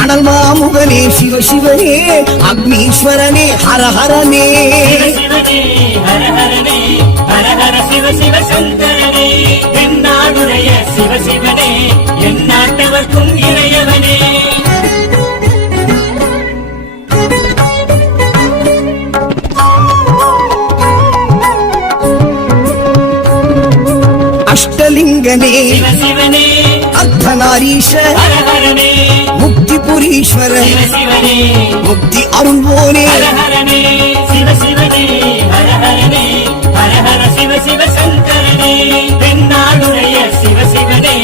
அனல் மாமுகனே சிவ சிவனே அக்னீஸ்வரனே ஹரஹரனே. சிவ சிவ சங்கரனே என்னாடுடைய சிவ சிவனே எந்நாட்டவர்க்கும் இறையவனே. அஷ்டலிங்கனே அர்த்தநாரீஷ. முக்தி புரீஸ்வர முக்தி அருள்வோனே. ஹர சிவ சிவ சங்கரனே தென்னாடுடைய சிவ சிவனே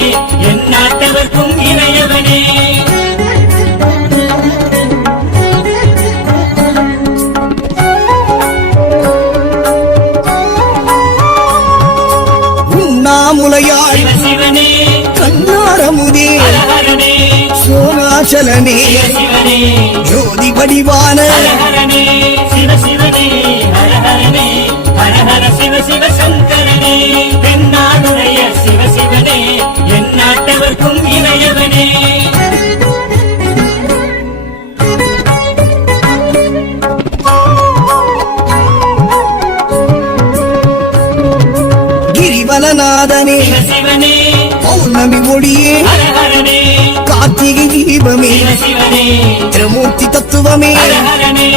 சிவ சிவனே எந்நாட்டவர்க்கும் இறையவனே. கிரிவலநாதனே பௌர்ணமி ஒளியே. கார்த்திகை தீபமே. சிவ திருமூர்த்தி தத்துவமே. ஹர ஹரனே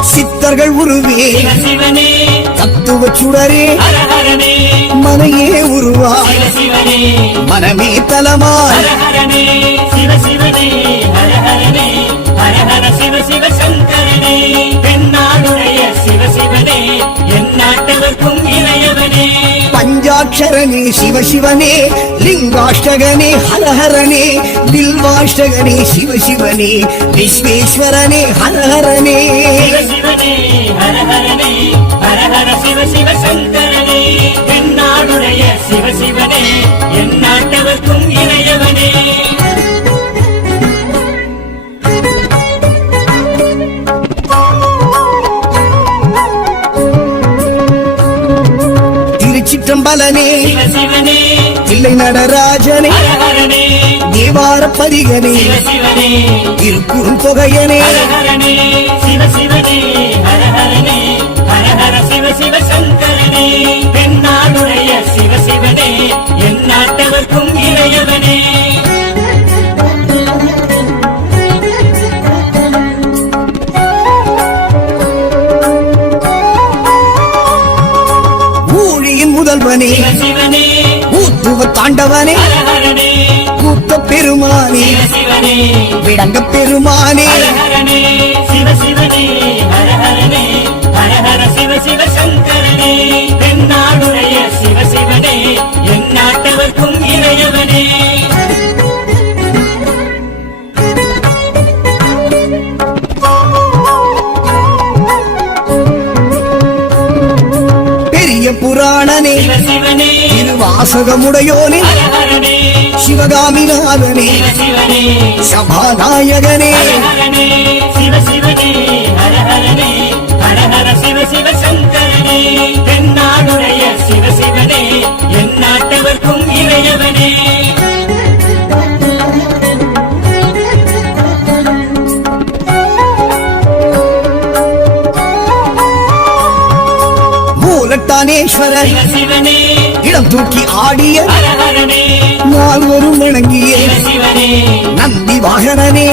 சித்தர்கள் உருவே. தத்துவ சுடரே. ஹர ஹரனே உருவா மனமே தலமாய். ஹர பஞ்சாட்சரனே சிவசிவனே லிங்காஷ்டகனே ஹரஹரனே தில்வாஷ்டகனே சிவசிவனே விஸ்வேஸ்வரனே ஹரஹரனே. சிவ சிவ சிவ தென்னாடுடைய சிவ சிவனே எந்நாட்டவர்க்கும் இறையவனே. திருச்சிற்றம்பலனே தில்லை நடராஜனே தேவார சிவனே திருக்குறும் தொகையனே. ஹர ஹரனே சிவ சிவ சங்கரனே தென்னாடுடைய சிவ சிவனே எந்நாட்டவர்க்கும் இறையவனே ஊழியின் முதல்வனே ஊத்துவ தாண்டவனே கூத்த பெருமானே விடங்க பெருமானே. சிவ சிவனே ஹர ஹரனே ஹர ஹர சிவ சிவ சங்கரனே தென்னாடுடைய சிவ சிவனே இறையவனே. பெரிய புராணனே திருவாசகமுடையோனே சிவகாமிநாதனே சபாநாயகனே. தூக்கி ஆடிய நால்வரும் வணங்கிய நந்தி வாகனனே.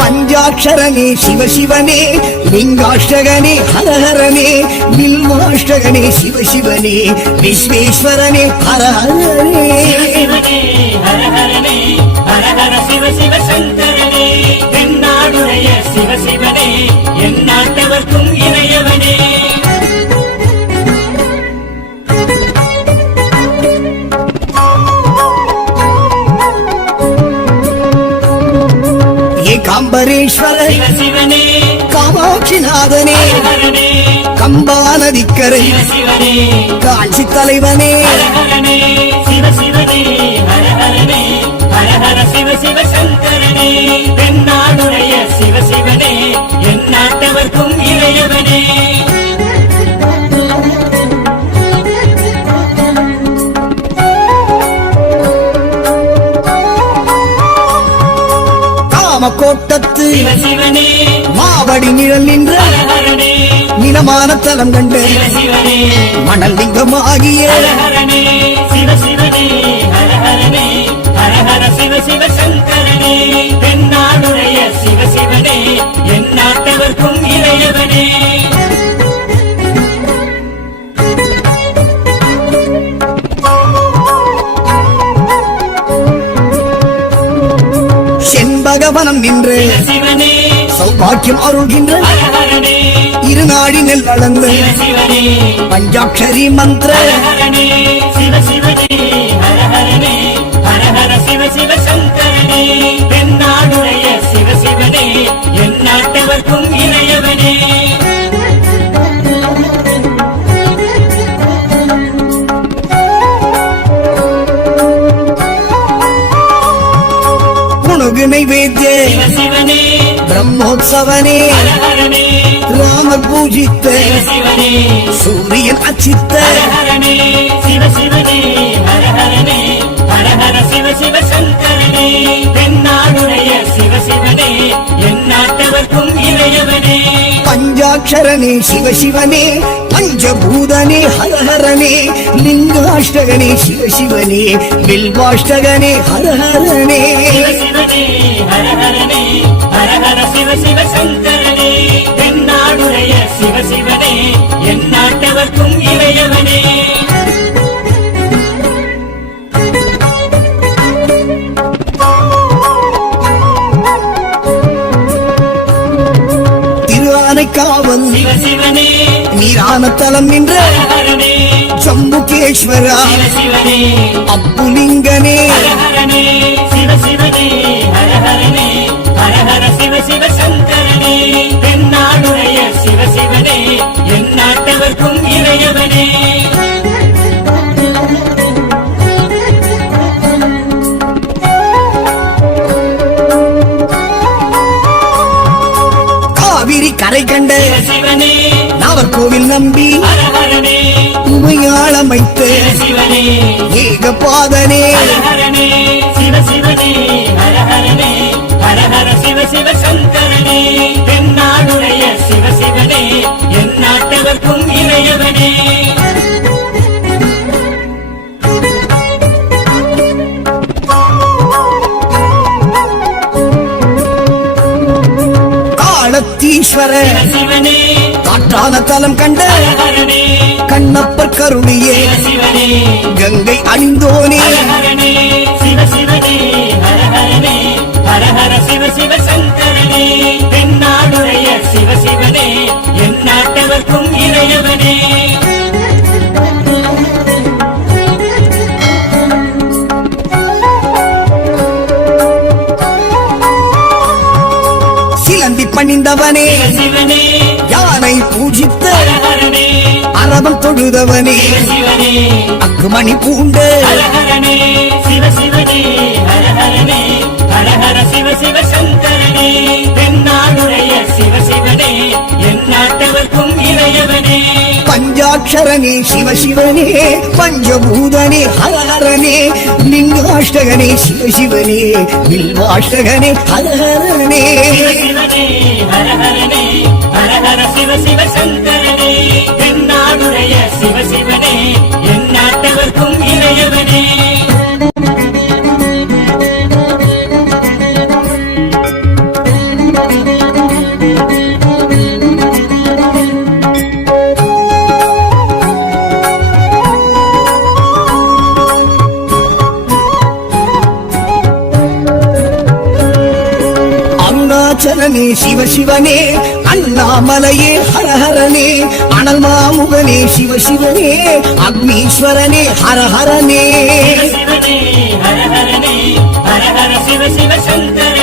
பஞ்சாட்சரனே சிவசிவனே லிங்காஷ்டகனே ஹரஹரனே பில்வாஷ்டகனே சிவசிவனே விஸ்வேஸ்வரனே ஹரஹரனே. ஹர சிவ சிவ சங்கரனே என்னாடுடைய சிவ சிவனே என் இணையவனே காம்பரேஸ்வர சிவனே காமாட்சிநாதனே கம்பா நதிக்கரை தலைவனே. சிவ ஹரஹர சிவ சிவ சங்கரனே தென்னாடுடைய சிவ சிவனே என் நாட்டவர்க்கும் இளையவனே சிவனே மாவடி நிழல் நின்ற நிலமான தலம் கண்டு சிவ சிவனே. மணல் லிங்கமாகிய ஹரஹரனே சிவ சிவனே. சங்கரனே தென்னாடுடைய சிவ சிவனே என் நாட்டவர்க்கும் இளையவனே செண்பகவனம் நின்று சௌபாக்கியம் அருள்கின்ற இருநாடி நெல் சிவனே பஞ்சாட்சரி மந்திர இளையவனே புணுகு நைவேத்திய சிவ சிவனே பிரம்மோத்சவனே ராமர் பூஜித்த சூரியன் அச்சித்த சிவ சிவ சிவ சங்கரனே. தென்னாடுடைய சிவ சிவனே என் நாட்டவர்க்கும் இளையவனே பஞ்சாட்சரனே சிவசிவனே பஞ்சபூதனே ஹரஹரனே லிங்காஷ்டகனே சிவசிவனே சிவனே ஹரஹரனே. தென்னாடுடைய சிவ சிவனே. என் நாட்டவர்க்கும் இளையவனே சிவனே. காற்றான தலம் கண்ட கண்ணப்பர் கருணியே. கங்கை அணிந்தோனே. சிவ சிவனே. ஹரஹரனே. பணிந்தவனே யானை பூஜித்த அரவம் தொழுதவனே. அக்குமணி பூண்ட பஞ்சாட்சரனே சிவசிவனே. பஞ்சபூதனே ஹரஹரனே. லிங்காஷ்டகனே சிவசிவனே. வில்வாஷ்டகனே ஹரஹரனே. சிவ ஹரஹரனே ஹரஹர சிவ சிவ சங்கரனே தென்னாடுடைய சிவ சிவனே. சிவனே அண்ணாமலையே ஹரஹரனே அனல் மாமுகனே சிவசிவனே அக்னீஸ்வரனே ஹரஹரனே. சிவ சிவனே ஹரஹரனே ஹரஹர சிவ சிவ சங்கர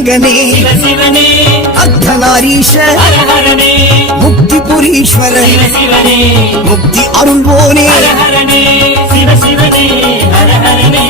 அஷ்டலிங்கனே சிவ சிவனே. அர்த்தநாரீஷ முக்தி புரீஸ்வர சிவ சிவனே. முக்தி அருள்வோனே. சிவ சிவனே.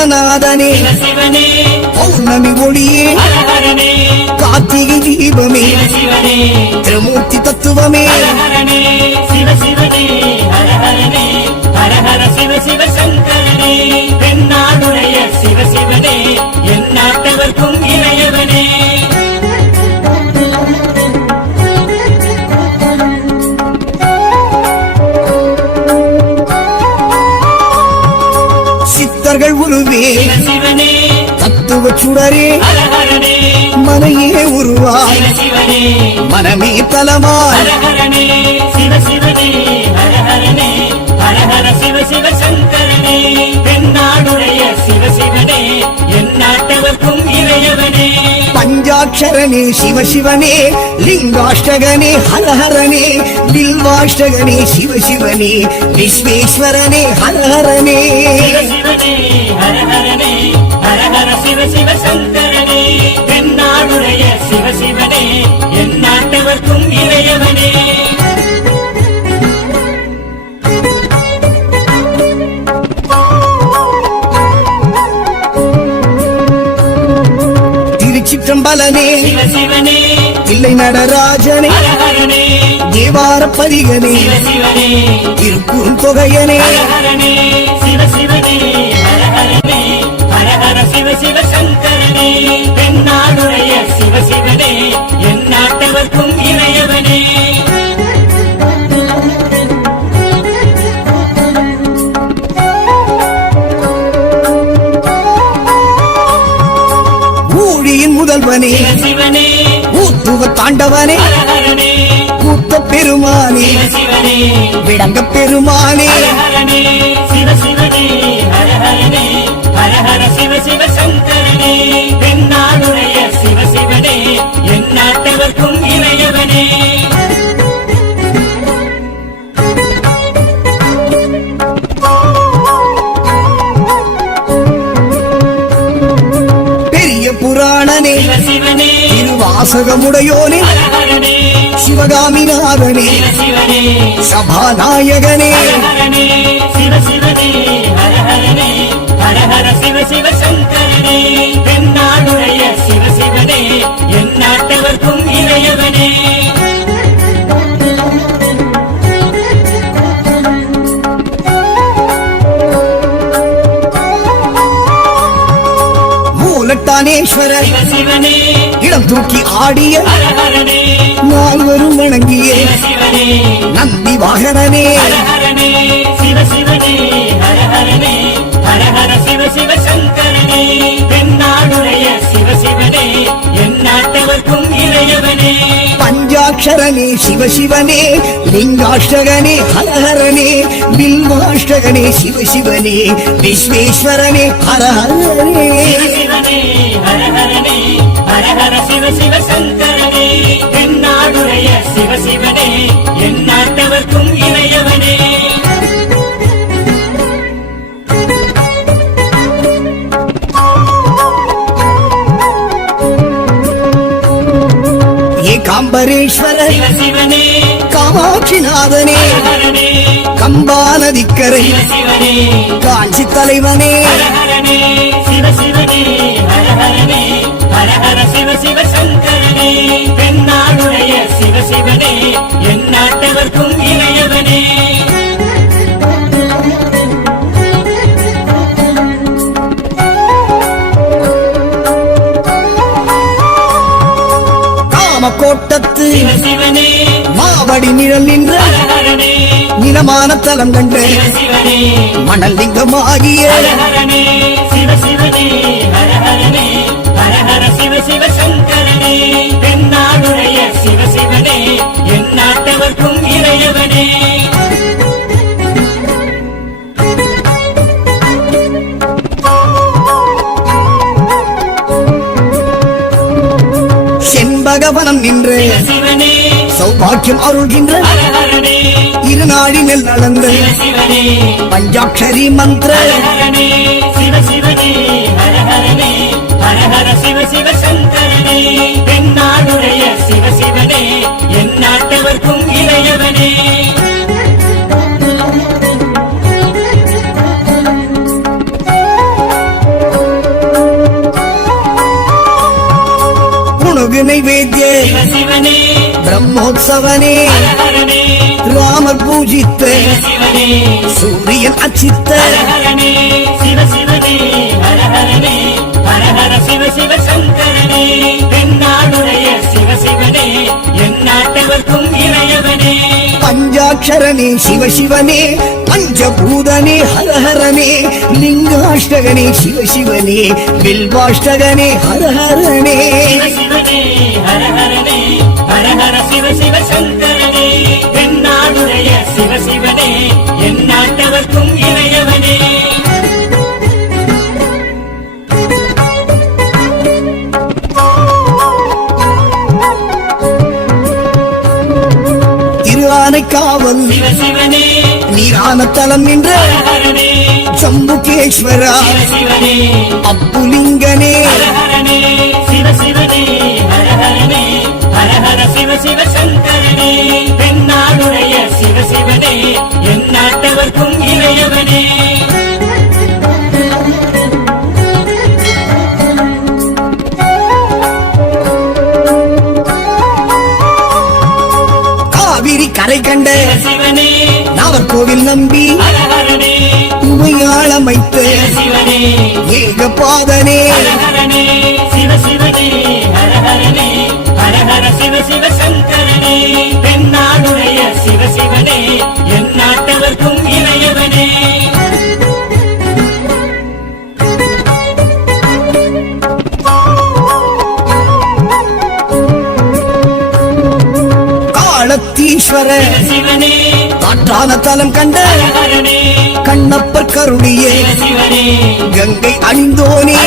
சிவ சிவனே பௌர்ணமி ஒளியே கார்த்திகை தீபமே சிவ திருமூர்த்தி தத்துவமே. சிவ சிவ சிவ சங்கரனே தென்னாடுடைய சிவ சிவனே சிவனே தத்துவ சுடரே மனையே உருவாய். சிவ மனமே தலமாய். சிவ சிவனே. ஹர ஹரனே ஹர ஹர சிவ சிவ சங்கரனே. தென்னாடுடைய சிவ சிவனே. என் நாட்டவர்க்கும் இளையவனே பஞ்சாட்சரனே சிவசிவனே லிங்காஷ்டகனே ஹரஹரனே. பில்வாஷ்டகனே சிவசிவனே விஸ்வேஸ்வரனே ஹரஹரனே. சிவ சிவனே. ஹர ஹரனே ஹர ஹர சிவ சிவ சங்கரனே தென்னாடுடைய சிவ சிவனே என் நாட்டவர்க்கும் இளையவனே திருச்சிற்றம்பலனே தில்லை நடராஜனே தேவார பதிகனே திருக்குறும் தொகையனே சிவ சிவனே. சிவ சிவ சங்கரனே தென்னாடுடைய சிவ சிவனே என் நாட்டவர்க்கும் இளையவனே ஊழியின் முதல்வனே சிவ சிவனே ஊத்துவ தாண்டவனே கூத்த பெருமானே விளங்க பெருமானே. சிவ சிவனே ஹர ஹர சிவ சிவ சங்கரனே தென்னாடுடைய சிவ சிவனே என் நாட்டவர்க்கும் இளையவனே பெரிய புராணனே சிவனே சிவகாமிநாதனே சிவனே சபாநாயகனே. சிவ சிவனே ஹர ஹர சிவ சிவ சங்கரனே. சிவனே என் நாட்டவர்க்கும் இளையவனே மூலட்டானேஸ்வர இடம் தூக்கி ஆடிய நால்வரும் வணங்கிய நந்தி வாகனனே. சிவ சிவனே ஹர ஹர சிவ சிவ சிவ சிவனே என் நாட்டவர்க்கும் இளையவனே பஞ்சாட்சரனே சிவசிவனே லிங்காஷ்டகனே ஹரஹரனே பில்வாஷ்டகனே சிவசிவனே விஸ்வேஸ்வரனே ஹரஹரனே. சிவ சிவனே ஹர ஹரனே ஹர ஹர சிவ சிவ சங்கரனே. தென்னாடுடைய சிவ சிவ சிவ சங்கரனே. தென்னாடுடைய சிவ சிவனே என் நாட்டவர்க்கும் இளையவனே. மாவடி நிழல் நின்ற நிலமான தலம் கண்டு சிவ செண்பகவனம் நின்று. சௌபாக்கியம் அருள்கின்ற. இருநாடினில் நடந்து. பஞ்சாட்சரி மந்திர. என் நாட்டவர்க்கும் இளையவனே. புணுகு நைவேத்திய சிவ சிவனே பிரம்மோத்சவனே ராமர் பூஜித்த சிவ சிவனே சூரியன் அச்சித்த சிவ சிவனே சிவ சிவ சங்கரனே. தென்னாடுடைய சிவ சிவனே என் நாட்டவர்க்கும் இளையவனே பஞ்சாட்சரனே சிவசிவனே. பஞ்சபூதனே ஹரஹரனே. லிங்காஷ்டகனே சிவ சிவனே ஹரஹரனே. ஹரஹர சிவ சிவ சங்கரனே தென்னாடுடைய சிவ சிவனே என் நாட்டவர்க்கும் இளையவனே சிவனே நீரான தலம் நின்ற சிவனே. அப்புலிங்கனே. ஹரஹர சிவ சிவ சங்கரனே தென்னாடுடைய சிவ சிவனே என் நாட்டவர்க்கும் இளையவனே காவிரி கரை கண்ட சிவ சிவனே நாகர்கோவில் நம்பி சிவ சிவனே ஏகபாதனே. ஹரஹரனே சிவ சிவனே ஹரஹரனே ஹரஹர சிவ சிவ சங்கரனே தென்னாடுடைய சிவ சிவனே என் நாட்டவர்க்கும் இளையவனே காலத்தீஸ்வர சிவ சிவனே தலம் கண்ட கண்ணப்பர் கருணியே கங்கை அணிந்தோனே.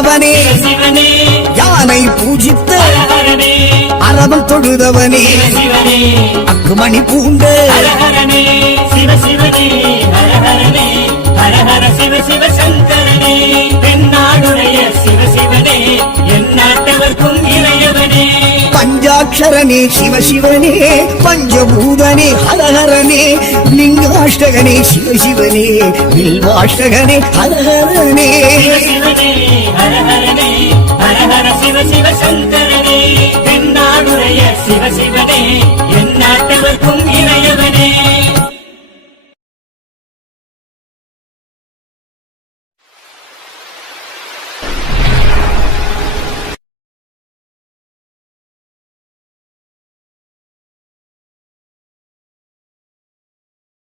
சிவ சிவனே. யானை பூஜித்த அரவம் தொழுதவனே. சிவ அக்குமணி பூண்ட. சிவ சிவ சிவ சங்கரனே. தென்னாடுடைய சிவ சிவனே. என் நாட்டவர்க்கும் இளையவனே பஞ்சாட்சரனே சிவசிவனே பஞ்சபூதனே ஹரஹரனே. லிங்காஷ்டகனே வில்வாஷ்டகனே சிவ சிவனே. ஹரஹரனே ஹரஹர சிவ சிவ சங்கரனே தென்னாடுடைய சிவ சிவனே.